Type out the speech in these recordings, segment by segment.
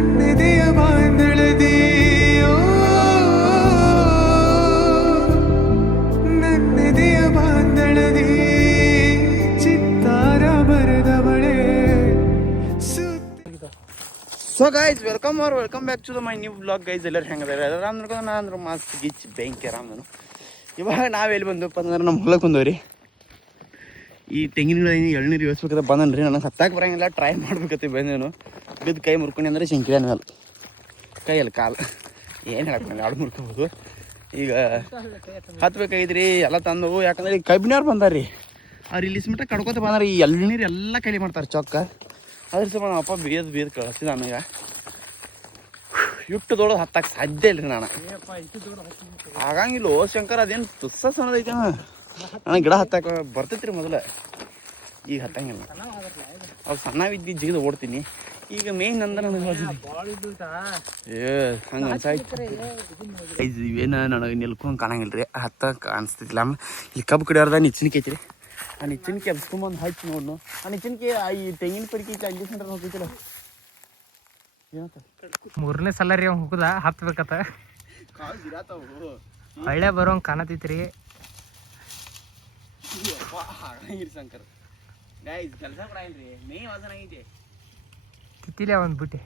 ನನ್ನೆದೆಯ ಬಾಂಧಳದಿ ನನ್ನೆದೆಯ ಬಾಂಧಳದಿ ಚಿತ್ತಾರ ಬರೆದವಳೆ. So guys welcome back to the my new vlog guys. ಎಲ್ಲರೂ ಹೆಂಗದಾರೆ ಆರಾಮ್ ನೋಡ್ಕೊಂಡು ನಾನು ಅಂದ್ರೆ ಮಸ್ತ್ ಗಿಚ್ ಬೆಂಕಿ ಆರಾಮ್ ನಾನು. ಇವಾಗ ನಾವೆಲ್ಲಿ ಬಂದಪ್ಪ ಅಂದ್ರೆ ನಮ್ಮ ಹೊಲಕ್ಕೆ ಬಂದವ್ರಿ. ಈ ತೆಂಗಿನ ಎಳ್ನೀರು ಯೋಚಿಸ್ಬೇಕಾದ್ರೆ ಬಂದನ್ರಿ. ನನಗೆ ಹತ್ತಾಕೆ ಬರೋಂಗಿಲ್ಲ, ಟ್ರೈ ಮಾಡ್ಬೇಕತ್ತೆ ಬಂದೇನು. ಬಿದ್ದು ಕೈ ಮುರ್ಕೊಂಡು ಅಂದ್ರೆ ಶಂಕರಿ ಮೇಲೆ ಕೈಯಲ್ಲಿ ಕಾಲು ಏನು ಹೇಳಕ್ಕೆ ಆಡು ಮುರ್ಕೋಬೋದು. ಈಗ ಹತ್ಬೇಕಾಗಿದ್ರಿ ಎಲ್ಲ ತಂದವು. ಯಾಕಂದ್ರೆ ಈಗ ಕಬ್ಬಿನವ್ರು ಬಂದಾರ್ರಿ. ಅವ್ರು ಇಲ್ಲಿ ಮಟ್ಟ ಕಡ್ಕೋತ ಬಂದಾರ. ಈ ಎಳ್ನೀರು ಎಲ್ಲ ಕೈಲಿ ಮಾಡ್ತಾರೆ ಚೊಕ್ಕ. ಅದ್ರ ಸಮ ನಮ್ಮ ಅಪ್ಪ ಬೇದ್ ಕಳಿಸಿದ ನನಗೆ. ಇಟ್ಟು ದೊಡ್ಡದು ಹತ್ತಕ್ಕೆ ಸಾಧ್ಯ ಇಲ್ಲ ರೀ ನಾನು. ಆಗಂಗಿಲ್ಲ ಓ ಶಂಕರ್, ಅದೇನು ತುಸ್ಸ ಸಣ್ಣದೈತೆ. ನನಗೆ ಗಿಡ ಹತ್ತಕ್ಕೆ ಬರ್ತೈತ್ರಿ ಮೊದಲು, ಈಗ ಹತ್ತಂಗಿಲ್ಲ. ಅವು ಸಣ್ಣವಿದ್ದು ಜಿಗಿದು ಓಡ್ತೀನಿ. ಈಗ ಮೇನ್ ಅಂದ್ರೆ ನನಗೆ ಹಂಗೆ ಅನ್ಸಾಯ್ತು. ಇವೇನು ನನಗೆ ನಿಲ್ಕೊಂಡು ಕಾಣಂಗಿಲ್ಲ ರೀ, ಹತ್ತ ಕಾಣಿಸ್ತಿದ್ದಿಲ್ಲ. ಆಮೇಲೆ ಇಲ್ಲಿ ಕಬ್ಬು ಕಡಿಯೋರ್ದ ನಿಚ್ಚಣಿಕೆ ಐತ್ರಿ. ಆ ನಿಚ್ಚಣಿಕೆ ಎಬ್ಸ್ಕೊಂಬಂದು ಹಚ್ಚಿ ನೋಡ್ನು. ಆ ನಿಚ್ಚಣಿಕೆ ಈ ತೆಂಗಿನ ಪಡಿಕೆ ಅಲ್ಲಿ ಸೆಂಟರ್ ಹೋಗ್ತಿಲ್ಲ. ಮೂರನೇ ಸಲ ರೀ ಅವ್ನು ಹೋಗುದ ಹತ್ಬೇಕತ್ತ. ಒಳ್ಳೆ ಬರೋಂಗೆ ಕಾಣತೈತ್ರಿ. ಶಂಕರ್ ಗೈಸ್ ಕೆಲಸ ಕೂಡ ಇಲ್ರಿ, ಮೇ ವಾಸನ ಐತೆ. ತಿತ್ತಿಲೆ ಒಂದು ಬಿಟ್ಟೆ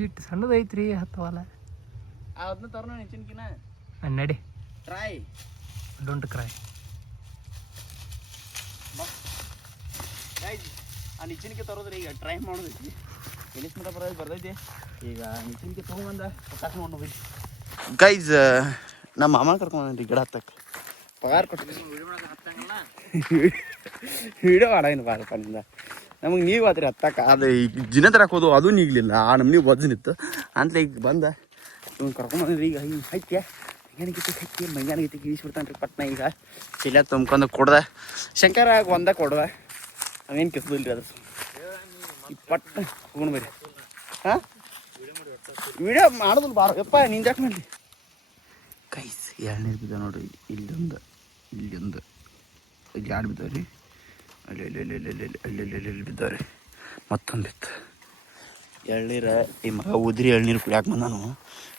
ಈಟ್ ಸಣ್ಣದೈತ್ರಿ ಹತ್ತವಲ್ಲ. ಅದನ್ನ ತರೋಣ ನಿಚ್ಚಣಿಕಿನ ನಡಿ ಟ್ರೈ ಡೋಂಟ್ ಕ್ರೈ. ಗೈಸ್ ಆ ನಿಚ್ಚಣಿಕೆ ತರೋದ್ರಿ ಈಗ ಟ್ರೈ ಮಾಡೋದೈತಿ. ಎಲಿಸ್ ಮಠ ಬರ್ತೈತಿ. ಈಗ ನಿಚ್ಚಣಿಕೆ ತೊಗೊಂಬಂದ ಪಟಾಕ ನೋಡಿ ಗೈಸ್. ನಮ್ಮ ಮಾಮ ಕರ್ಕೊಂಡ್ರಿ ಗಿಡ ಹತ್ತಕ್ಕೆ. ಪಗಾರ ಕೊಟ್ಟು ವಿಡಿಯೋ ಮಾಡೇನು ಬಾರಪ್ಪ. ನಮಗೆ ನೀವು ಆತ್ರಿ ಹತ್ತಕ್ಕೆ. ಅದು ಈಗ ಜಿನ ತರಕ್ಕೆ ಹೋದು ಅದು ನೀಗ್ಲಿಲ್ಲ. ಆ ನಮ್ಗೆ ವಜ್ನಿತ್ತು ಅಂತ ಈಗ ಬಂದ ಇವ್ನು ಕರ್ಕೊಂಬಂದ್ರಿ. ಈಗ ಹಿಂಗೆ ಹೈತ್ಯ ಮಂಗ್ಯಾನಿಗೆ ಹೈತಿ ಮಂಗ್ಯಾನಿಗೆ ಗೀಸ್ಬಿಡ್ತಾನೆ ರೀ ಪಟ್ನ. ಈಗ ಚಿಲ್ಲ ತುಂಬ್ಕೊಂಡು ಕೊಡ್ದೆ ಶಂಕರ ಒಂದ ಕೊಡ್ದೆ. ಅವೇನು ಕೆಸದಿಲ್ಲ ರೀ ಅದ್ರ ಈ ಪಟ್ಟ ಹೋಗೋಣ ಬರ್ರಿ. ಹಾಂ ವಿಡಿಯೋ ಮಾಡೋದಿಲ್ಲ ಬಾರ ಯಪ್ಪ ನಿಂದು ಯಾಕೆ ಮಾಡಲಿ. ಕೈಸ್ ಎಳ್ನೀರು ಬಿದ್ದಾವೆ ನೋಡ್ರಿ. ಇಲ್ಲೊಂದು ಇಲ್ಲೊಂದು ಇಲ್ಲಿ ಎರಡು ಬಿದ್ದಾವೆ ರೀ. ಅಲ್ಲಿ ಬಿದ್ದಾವೆ ರೀ. ಮತ್ತೊಂದು ಬಿತ್ತು ಎಳ್ನೀರು. ಈ ಮಗ ಉದ್ರಿ ಎಳ್ನೀರು ಕುಡಿಯಾಕೆ ಬಂದಾನು.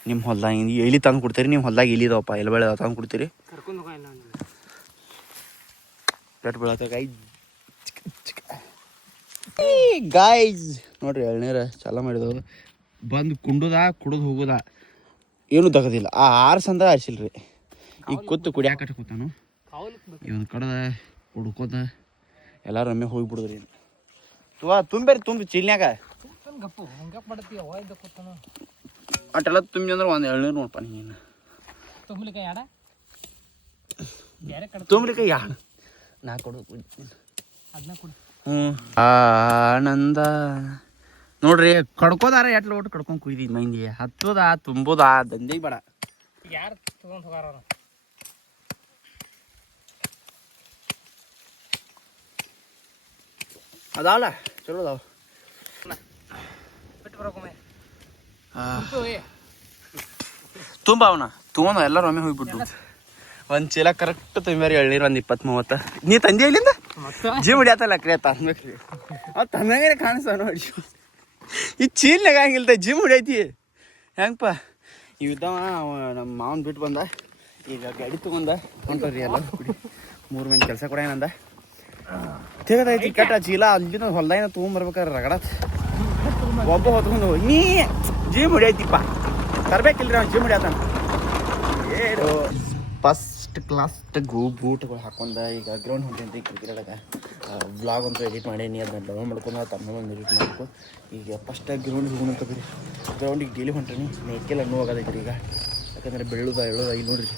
ನಿಮ್ಮ ಹೊಲ್ದಾಗ ಎಲ್ಲಿ ತಂದು ಕೊಡ್ತೀರಿ? ನಿಮ್ಮ ಹೊಲ್ದಾಗ ಎಲ್ಲಿದಾವಪ್ಪ ಎಲ್ಲಿ ಬೆಳೆ ತಂದು ಕೊಡ್ತೀರಿ? ಪೆಟ್ ಬೆಳಕ ಗಾಯ್ಸ್ ನೋಡ್ರಿ ಎಳ್ನೀರು ಚಾಲ ಮಾಡಿದವು. ಬಂದು ಕುಂಡುದ ಕುಡಿದು ಹೋಗೋದ ಏನೂ ತಗೋದಿಲ್ಲ. ಆ ಆರ್ಸಂದ್ರೆ ಆರಿಸಿಲ್ರಿ. ಈಗ ಕೂತು ಕುಡಿಯಾಕಟ್ಟ ಕೂತಾನು. ಇವನು ಕಡ್ದ ಹುಡ್ಕೋದ ಎಲ್ಲಾರು ಒಮ್ಮೆ ಹೋಗಿಬಿಡುದ್ರಿ. ತುಂಬೇರಿ ತುಂಬಿ ಚಿಲ್ನ್ಯಾಗ ಅಟ್ಟೆಲ್ಲ ತುಂಬಿ ಅಂದ್ರೆ ಒಂದು ಎಳ್ನೀರು ನೋಡಪ್ಪ. ನೀನು ತುಂಬಲಿಕ್ಕೆ ಯಾರು ನಾ ಕೊಡು ಆನಂದ ನೋಡ್ರಿ. ಕಡ್ಕೋದಾರ ಎಟ್ಲ ಒಟ್ಟು ಕಡ್ಕೊಂಡು ಕುಯ್ದಿ ಮಂದಿ. ಹತ್ತೋದ ತುಂಬೋದ ದಂಧೆ ಬೇಡ. ಯಾರು ತಗೊಂಡು ಹೋಗಾರ ಅದಾವಲ್ಲ ಚಲೋ ಅದಾವ. ಬಿಟ್ಟು ಬರೋಕೊಮ್ಮೆ ತುಂಬ ಅವನ ತೊಗೊಂಡು ಎಲ್ಲರೂ ಒಮ್ಮೆ ಹೋಗ್ಬಿಟ್ಟು ಒಂದು ಚೀಲ ಕರೆಕ್ಟ್ ತುಂಬ್ಯಾರಿ ಎಳ್ನೀರು. ಒಂದು 20-30 ನೀ ತಂದೆ ಇಲ್ಲಿಂದ ಜಿಮ್ ಹಿಡಿಯತ್ತಲ್ಲ ಕ್ರಿಯ ತಂದ್ಬೇಕ್ರಿ. ಅದು ತಂದಂಗೆ ಕಾಣಿಸ್ತಾವ ನೋಡಿ. ಈ ಚೀಲ್ನಾಗ ಹಂಗಿಲ್ದ ಜಿಮ್ ಹಿಡಿಯೈತಿ ಹೆಂಗಪ್ಪ. ಇವಿದ್ದಾವ ನಮ್ಮ ಮಾವನ್ ಬಿಟ್ಟು ಬಂದ. ಈಗ ಗಾಡಿ ತೊಗೊಂಡ ಹೊಂಟವ್ರಿ ಎಲ್ಲ ಕುಡಿ. 3 ಮಂದಿ ಕೆಲಸ ಕೂಡ ಏನಂದ ತೆಗದೈತಿ ಕೆಟ್ಟ ಚೀಲ. ಅಲ್ಲಿನ ಹೊಲ್ದಾಗಿನ ತೊಗೊಂಬರ್ಬೇಕಾರೆ ರಗಡ ಒಬ್ಬ ಹೊತ್ಕೊಂಡು ನೀ ಜಿಮ್ ಹಿಡಿಯೈತಿಪ್ಪ ತರ್ಬೇಕಿಲ್ರಿ ಅವ್ನು ಜಿಮ್ ಹಿಡಿಯತಾನ. ಏನು ಫಸ್ಟ್ ಕ್ಲಾಸ್ ಬೂಟ್ಗಳು ಹಾಕೊಂಡ ಈಗ ಗ್ರೌಂಡ್ ಹೊಂಟೈತಿ ಕ್ರಿಕೆಟ್ ಆಡಕ್ಕೆ. ವ್ಲಾಗ್ ಅಂತೂ ಎಡಿಟ್ ಮಾಡೀನಿ. ಅದನ್ನ ಡೌನ್ ಮಾಡ್ಕೊಂಡು ತಮ್ಮ ಎಡಿಟ್ ಮಾಡ್ಕೊ. ಈಗ ಫಸ್ಟಾಗಿ ಗ್ರೌಂಡಿಗೆ ಹೋಗೋಣ ಅಂತ ಬರ್ರಿ. ಗ್ರೌಂಡಿಗೆ ಡೈಲಿ ಹೊಂಟೀನಿ. ಮೇಕೆಲ್ಲ ನೋವು ಆಗೋದೈತ್ರಿ ಈಗ. ಯಾಕಂದರೆ ಬೆಳ್ಳದ ಇಲ್ಲಿ ನೋಡ್ರಿ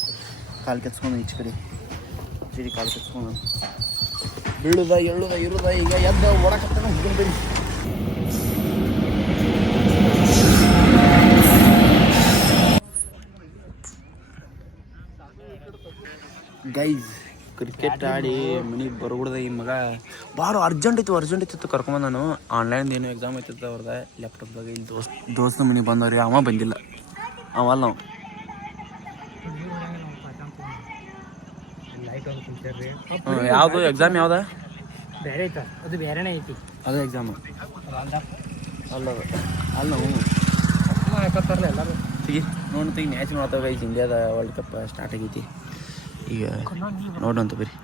ಕಾಲು ಕೆತ್ಸ್ಕೊಂಡು ಈಚೆ ಕಡೆ ಸರಿ ಕಾಲು ಕೆತ್ಸ್ಕೊಂಡು ಬೀಳುದ ಇರುದ. ಈಗ ಎದ್ದ ಓಡಕತ್ತಾನ ಹೋಗೋಣ ಬರ್ರಿ. ಗೈಸ್ ಕ್ರಿಕೆಟ್ ಆಡಿ ಮನೆಗೆ ಬರ್ಬಿಡ್ದ. ಈ ಮಗ ಭಾಳ ಅರ್ಜೆಂಟ್ ಇತ್ತು ಕರ್ಕೊಂಬಂದ. ನಾನು ಆನ್ಲೈನ್ದು ಏನೋ ಎಕ್ಸಾಮ್ ಐತಿತ್ತು ಅವ್ರದ ಲ್ಯಾಪ್ಟಾಪ್ದಾಗ. ಇಲ್ಲಿ ದೋಸ್ತ ಮನೆಗೆ ಬಂದವ್ರಿ. ಅವ ಬಂದಿಲ್ಲ. ಅವಲ್ಲ ನಾವು ಲೈಟ್ ಒಂದು ಕುಂಚರ್ರಿ. ಯಾವುದು ಎಕ್ಸಾಮ್ ಯಾವ್ದ? ಬೇರೆ ಐತ ಅದು ಬೇರೆನೇ ಐತಿ ಅದು ಎಕ್ಸಾಮ್ ಅಲ್ಲ ಅಲ್ಲ ನಾವು ಹಾಕತ್ತಾರಲ್ಲ ಎಲ್ಲರೂ ತೆಗಿ ನೋಡಿ ತೆಗಿ ಮ್ಯಾಚ್ ನೋಡ್ತಾವ ಈಗ ಇಂಡಿಯಾದ ವರ್ಲ್ಡ್ ಕಪ್ ಸ್ಟಾರ್ಟ್ ಆಗೈತಿ ಈಗ ನೋಡೋಂತ ಬರೀ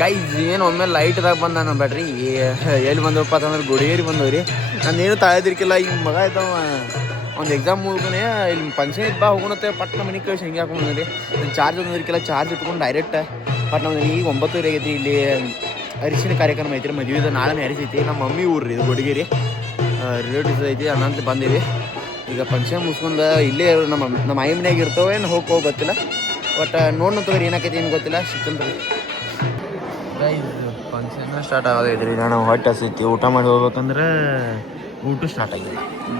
ಗೈಸ್ ಏನು ಒಮ್ಮೆ ಲೈಟ್ದಾಗ ಬಂದಾನ ಬೇಡ್ರಿ ಎಲ್ಲಿ ಬಂದವಪ್ಪ ಅಂತಂದ್ರೆ ಗುಡಿಗೇರಿ ಬಂದವ್ರಿ ನಾನೇನು ತಾಳದಿರ್ಕಿಲ್ಲ ಈಗ ಮಗ ಇದ್ದಾವ ಒಂದು ಎಕ್ಸಾಮ್ ಮುಗಿದ್ರೆ ಇಲ್ಲಿ ಫಂಕ್ಷನ್ ಇದ್ದ ಹೋಗೋಣತ್ತೆ ಪಟ್ನ ಮನೆ ಕಳಿಸಿ ಹೆಂಗೆ ಹಾಕೊಂಡ್ರಿ ನಾನು ಚಾರ್ಜ್ ಒಂದಿರ್ಕಿಲ್ಲ ಚಾರ್ಜ್ ಇಟ್ಕೊಂಡು ಡೈರೆಕ್ಟ್ ಪಟ್ನ ಬಂದ್ರೆ ಈಗ 9:00 ಆಗೈತಿ ಇಲ್ಲಿ ಅರಿಶಿನ ಕಾರ್ಯಕ್ರಮ ಐತ್ರಿ ಮದುವೆ ನಾಳೆ ಮ್ಯಾರೇಜ್ ಐತಿ ನಮ್ಮ ಮಮ್ಮಿ ಊರ್ರಿ ಇದು ಗುಡಿಗೇರಿ ರಿಲೇಟಿವ್ಸ್ ಐತಿ ಅನಂತ ಬಂದೀವಿ ಈಗ ಫಂಕ್ಷನ್ ಮುಗಿಸ್ಕೊಂಡು ಇಲ್ಲೇ ನಮ್ಮ ಆಯಿ ಮನ್ಯಾಗ ಇರ್ತವೆ ಏನು ಹೋಗಿ ಗೊತ್ತಿಲ್ಲ ಬಟ್ ನೋಡ್ನ ತಗೋರಿ ಏನಾಕೈತಿ ಏನು ಗೊತ್ತಿಲ್ಲ ಸಿಕ್ಕಂತ ಫಂಕ್ಷನ್ ಸ್ಟಾರ್ಟ್ ಆಗೋದೈತ್ರಿ ನಾವು ಹೊಟ್ಟೆ ಹಸಿತಿ ಊಟ ಮಾಡಿ ಹೋಗ್ಬೇಕಂದ್ರೆ ಊಟ ಸ್ಟಾರ್ಟ್ ಆಗಿದೆ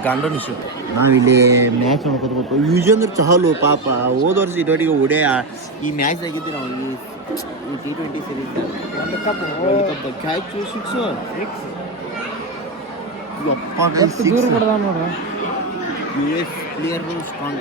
ಗಂಡು ನಿಶ್ಚಿತ ನಾವಿಲ್ಲಿ ಮ್ಯಾಚ್ ನೋಡ್ಕೊತ ಯೂಸ್ ಅಂದ್ರೆ ಚಹಲು ಪಾಪ ಹೋದ ವರ್ಷ ಇದೊಟ್ಟಿಗೆ ಓಡೇ ಈ ಮ್ಯಾಚ್ ಆಗಿದ್ದು ನಾವು ಈ T20 series world cup catch 6 ದೂರ ಬಿಡ್ದ ನೋಡ್ರ US ಪ್ಲೇಯರ್ ಸ್ಟ್ರಾಂಗ್